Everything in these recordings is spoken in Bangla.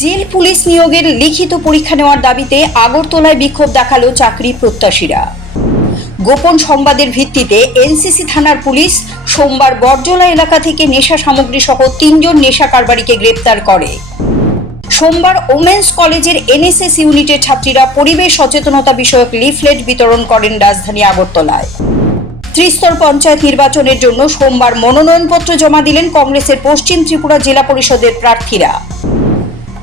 জেল পুলিশ নিয়োগের লিখিত পরীক্ষা নেওয়ার দাবিতে আগরতলায় বিক্ষোভ দেখাল চাকরি প্রত্যাশীরা। গোপন সংবাদের ভিত্তিতে এনসিসি থানার পুলিশ সোমবার বর্জলা এলাকা থেকে নেশা সামগ্রী সহ তিনজন নেশা কারবারিকে গ্রেপ্তার করে। সোমবার ওমেন্স কলেজের এনএসএস ইউনিটের ছাত্রীরা পরিবেশ সচেতনতা বিষয়ক লিফলেট বিতরণ করেন রাজধানী আগরতলায়। ত্রিস্তর পঞ্চায়েত নির্বাচনের জন্য সোমবার মনোনয়নপত্র জমা দিলেন কংগ্রেসের পশ্চিম ত্রিপুরা জেলা পরিষদের প্রার্থীরা।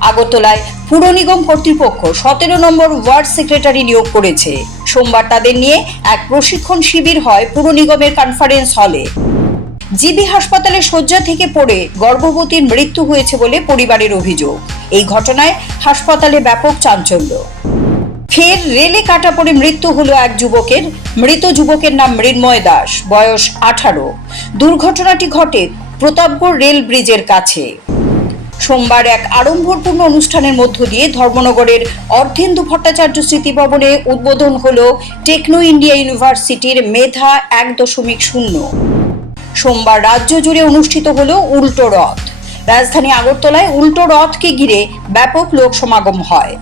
আগরতলায় পুর নিগম কর্তৃপক্ষ সতেরো নম্বর ওয়ার্ড সেক্রেটারি নিয়োগ করেছে। সোমবার তাদের নিয়ে এক প্রশিক্ষণ শিবির হয় পুর নিগমের কনফারেন্স হলে জিবি হাসপাতালে শয্যা থেকে পড়ে গর্ভবতীর মৃত্যু হয়েছে বলে পরিবারের অভিযোগ। এই ঘটনায় হাসপাতালে ব্যাপক চাঞ্চল্য। ফের রেলে কাটা পড়ে মৃত্যু হলো এক যুবকের। মৃত যুবকের নাম মৃন্ময় দাস, বয়স আঠারো। দুর্ঘটনাটি ঘটে প্রতাপগড় রেল ব্রিজের কাছে। সোমবার এক আড়ম্বরপূর্ণ অনুষ্ঠানের মধ্য দিয়ে ধর্মনগরের অর্ধেন্দু ভট্টাচার্য স্মৃতি ভবনে উদ্বোধন হল টেকনো ইন্ডিয়া ইউনিভার্সিটির মেধা এক দশমিক শূন্য। সোমবার রাজ্য জুড়ে অনুষ্ঠিত হল উল্টো রথ। রাজধানী আগরতলায় উল্টো রথকে ঘিরে ব্যাপক লোক সমাগম হয়।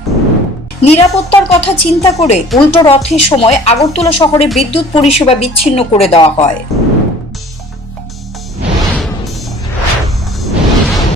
নিরাপত্তার কথা চিন্তা করে উল্টো রথের সময় আগরতলা শহরে বিদ্যুৎ পরিষেবা বিচ্ছিন্ন করে দেওয়া হয়।